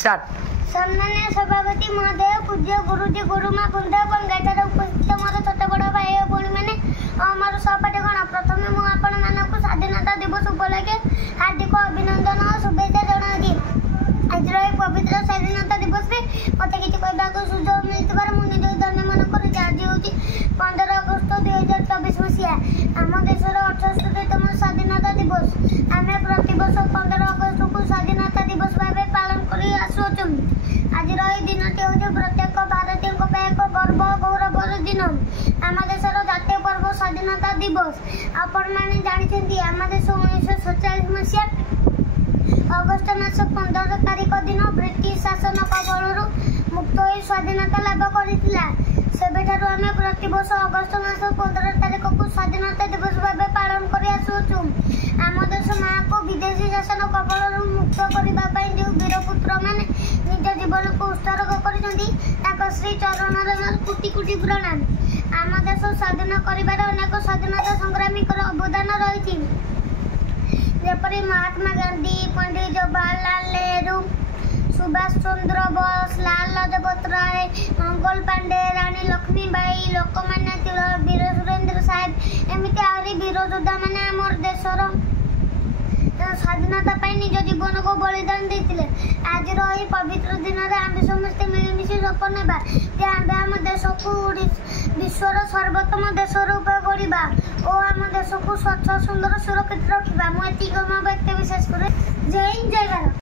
Start. सम्मान्य सभापति महोदय, पूज्य गुरुजी गुरुमा बृंद और एठार उपस्थित मोर छोट बड़ भाई और भौणी मैंने मोर सहपाठीगण, प्रथम मुझे स्वाधीनता दिवस उपलक्षे हार्दिक अभिनंदन और शुभेच्छा जनाऊँगी। आज पवित्र स्वाधीनता दिवस में मत कि कहवाक सुजोग मिलता मुझे धन्य मन कर। आज हूँ 15 अगस्त 2024 मसीहा आम देशर 68तम स्वाधीनता दिवस। आम प्रत वर्ष 15 अगस्त को स्वाधीनता दिवस भाव पालन कर आसुचु। आज दिन हूँ प्रत्येक भारतीय एक गर्व गौरवर दिन। आम देशर जातीय पर्व स्वाधीनता दिवस। आपण मैंने जानते आम देश 1947 मसीहा अगस्ट मास 15 तारिख दिन ब्रिटिश शासन कबलू मुक्त हो स्वाधीनता लाभ करथिला। सेबेठारु आमे प्रति वर्ष अगस्ट मास 15 तारिख को स्वाधीनता दिवस भाव पालन कर आसुचु। आम देश माँ को विदेशी शासन कबलू मुक्त करने जो वीरपुत्र मैंने निज जीवन को उत्सर्ग कर श्री चरण कोटि कोटि प्रणाम। आम देश स्वाधीन कर अनेक स्वाधीनता संग्रामी अवदान रही, जपरी महात्मा गांधी, पंडित जवाहरलाल नेहरू, सुभाष चंद्र बोस, लाल लाजपत राय, मंगल पांडे, रानी लक्ष्मीबाई, लोकमान्य तिलक, वीर सुरेंद्र साहेब एमती आहरी वीर योद्धा मैंने आम देशर स्वाधीनता निज जीवन को बलिदान देते। आज यही पवित्र दिन में आम समस्ते मिलमिशि शपथ नेबा जे आम आम देश को विश्वर सर्वोत्तम देश रूप गढ़ा और आम देश को स्वच्छ सुंदर सुरक्षित रखा। मुझे व्यक्त विशेष कर जय हिंद जय भारत।